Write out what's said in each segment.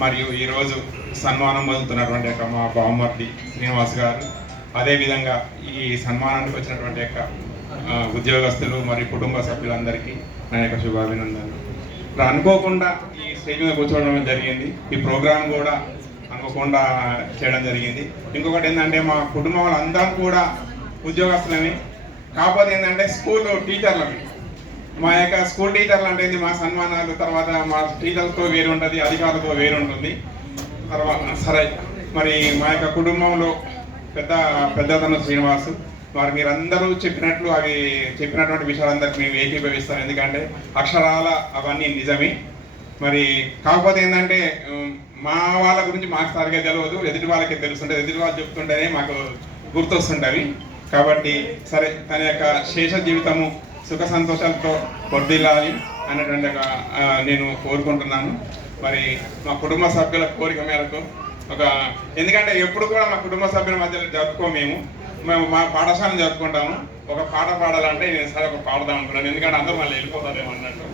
మరియు ఈరోజు సన్మానం పొందుతున్నటువంటి యొక్క మా బావమర్ది శ్రీనివాస్ గారు, అదేవిధంగా ఈ సన్మానానికి వచ్చినటువంటి యొక్క ఉద్యోగస్తులు మరియు కుటుంబ సభ్యులందరికీ నా యొక్క శుభాభినందనలు. అనుకోకుండా ఈ స్టేజ్ మీద కూర్చోవడం జరిగింది. ఈ ప్రోగ్రాం కూడా అనుకోకుండా చేయడం జరిగింది. ఇంకొకటి ఏంటంటే మా కుటుంబం వాళ్ళందరం కూడా ఉద్యోగస్తులని, కాకపోతే ఏంటంటే స్కూల్ టీచర్లని. మా యొక్క స్కూల్ టీచర్లు అంటే మా సన్మానాలు తర్వాత మా టీచర్లతో వేరు ఉంటుంది, అధికారులతో వేరు ఉంటుంది. తర్వాత సరే మరి మా యొక్క కుటుంబంలో పెద్దతను శ్రీనివాసు మరి మీరందరూ చెప్పినటువంటి విషయాలందరికీ మేము ఏకీభవిస్తాం. ఎందుకంటే అక్షరాల అవన్నీ నిజమే. మరి కాకపోతే ఏంటంటే మా వాళ్ళ గురించి మాకు సరిగా తెలియదు, ఎదుటి వాళ్ళకి తెలుస్తుంటుంది. ఎదుటి వాళ్ళు చెప్తుంటేనే మాకు గుర్తొస్తుంటవి. కాబట్టి సరే తన యొక్క శేష జీవితము సుఖ సంతోషాలతో వర్ధిల్లాలి అనేటువంటి నేను కోరుకుంటున్నాను. మరి మా కుటుంబ సభ్యుల కోరిక మేరకు ఎందుకంటే ఎప్పుడు కూడా మా కుటుంబ సభ్యుల మధ్యలో జరుపుకోము. మేము మా పాఠశాలను జరుపుకుంటాము. ఒక పాట పాడాలంటే నేను సరే ఒక పాడదాం అనుకున్నాను, ఎందుకంటే అందరూ మళ్ళీ వెళ్ళిపోతారేమో అన్నట్టు.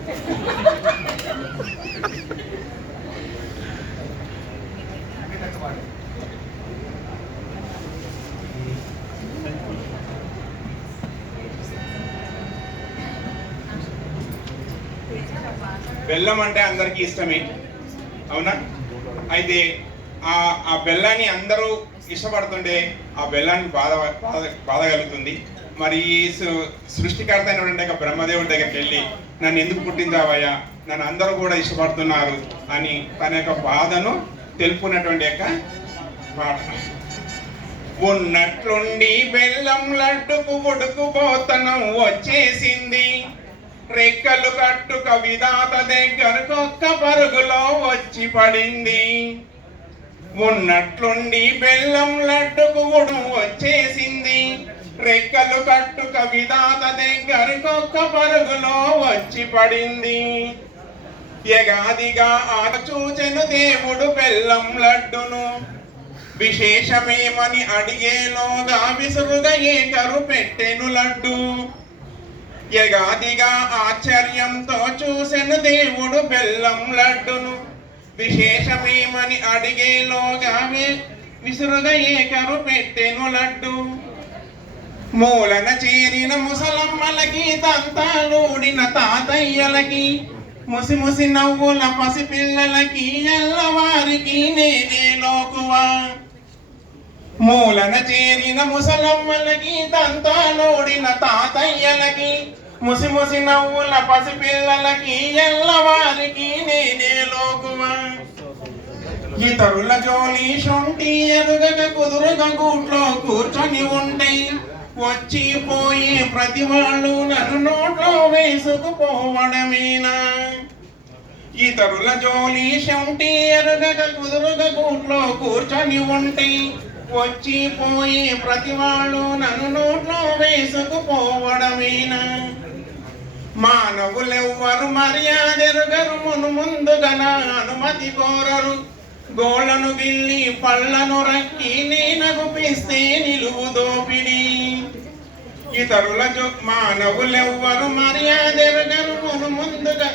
బెల్లం అంటే అందరికీ ఇష్టమే, అవునా? అయితే ఆ బెల్లాన్ని అందరూ ఇష్టపడుతుంటే ఆ బెల్లాన్ని బాధ కలుగుతుంది. మరి ఈ సృష్టికర్త అయినటువంటి బ్రహ్మదేవుడి దగ్గరికి వెళ్ళి నన్ను ఎందుకు పుట్టించావయ్యా, నన్ను అందరూ కూడా ఇష్టపడుతున్నారు అని తన యొక్క బాధను తెలుపుకున్నటువంటి యొక్క పాట. ఉన్నట్లుండి బెల్లం లడ్డుకు ఉడుకుపోతనం వచ్చేసింది, రెక్కలు కట్టుక విధాత దగ్గరకొక్క పరుగులో వచ్చి పడింది. ఉన్నట్లుండి బెల్లం లడ్డుకు ఉడు వచ్చేసింది, రెక్కలు కట్టుక విధాత దగ్గరకొక్క పరుగులో వచ్చి పడింది. యగాదిగా చూచెను దేవుడు బెల్లం లడ్డును, విశేషమేమని అడిగేలోగా విసురుగా ఏకరు పెట్టెను లడ్డు. యగాదిగా ఆశ్చర్యంతో చూసెను దేవుడు బెల్లం లడ్డును, విశేషమేమని అడిగేలోగా విసురుగా ఏకరు పెట్టెను లడ్డు. మూలన చేరిన ముసలమ్మలకి తంతాలూడిన తాతయ్యలకి, ముసి ముసి నవ్వుల పసిపిల్లలకి ఎల్లవారికి నేనే లోకువా. మూలన చేరిన ముసలమ్మలకి తంతాలోడిన తాతయ్యలకి, ముసి ముసి నవ్వుల పసిపిల్లలకి ఎల్లవారికి నేనే లోకువా. ఇతరుల జోలి శొంఠి ఎరుగక కుదురుగా గూట్లో కూర్చొని ఉంటే, వచ్చిపోయి ప్రతి వాళ్ళు నన్ను నోట్లో వేసుకుపోవడమేనా. ఇతరుల జోలి శొంఠి ఎరుగక కుదురుగా గూట్లో కూర్చొని ఉంటే, వచ్చిపోయి ప్రతి వాళ్ళు నన్ను నోట్లో వేసుకుపోవడమేనా. మానవులెవ్వరు మర్యాదెరుగరు, ముందుగా నా అనుమతి కోరరు. గోళ్లను గిల్లి పళ్ళను రక్కి నేనగుపిస్తే నిలువు దోపిడి. ఇతరుల మానవులెవ్వరు మర్యాదెరుగరు, ముందుగా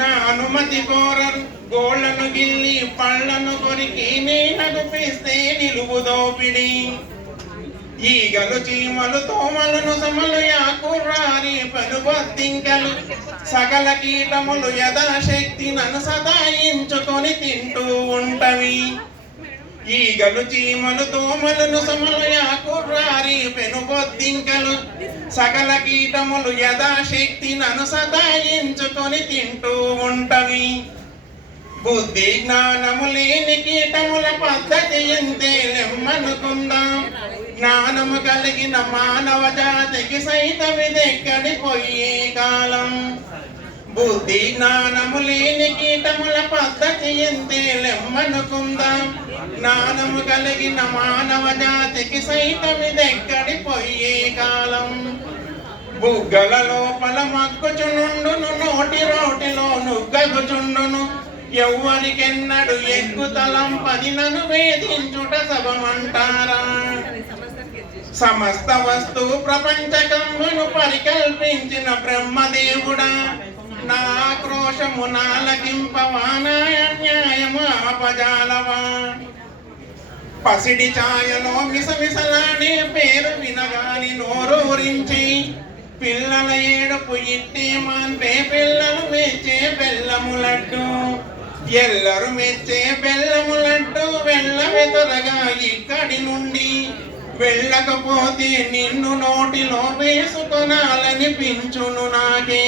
నా అనుమతి కోరరు. గోళ్లను గిల్లి పళ్ళను కొరికి నేనగుపిస్తే నిలువు దోపిడి. ఈగలు చీమలు తోమలను సమలు యాకుర్రారి పలుబొద్దింకలు, సకల కీటములు యథాశక్తి నన్ను సదాయించుకొని తింటూ ఉంటవి. ఈగలు చీమలు తోమలను సమలు యాకుర్రారి పెనుబొద్దింకలు, సకల కీటములు యథాశక్తి నన్ను సదాయించుకొని తింటూ ఉంటవి. బుద్ధి జ్ఞానము లేని కీటముల పద్ధతి ఎంతే లెమ్మనుకుందాం. జ్ఞానము కలిగిన మానవ జాతికి సైతం ఇదెక్కడి పోయే కాలం. బుద్ధి జ్ఞానము లేని కీటముల పద్ధతి ఎంతే లెమ్మనుకుందాం. జ్ఞానము కలిగిన మానవ జాతికి సైతం ఇదెక్కడి పోయే కాలం. బుగ్గల లోపల మక్కుచునుండును, నోటి రోటిలో నుగ్గగుచుండును. ఎవ్వరికెన్నడు ఎక్కుతలం పని నన్ను వేధించుట సభమంటారా. సమస్త వస్తు ప్రపంచకమును పరికల్పించిన బ్రహ్మదేవుడా, నా ఆక్రోశము నాలకింపవానాన్యాయము అపజాలవా పసిడి ఛాయలో మిసమిసలాడే పేరు వినగాని నోరూరించి పిల్లల ఏడుపు ఇట్టే మాన్పే పిల్లలు మెచ్చే బెల్లము లడ్డు ఎల్లరు మెచ్చే బెల్లము లడ్డు వెళ్ళవెదరగా ఇక్కడి నుండి వెళ్ళకపోతే నిన్ను నోటిలో వేసుకొనాలనిపించును నాకే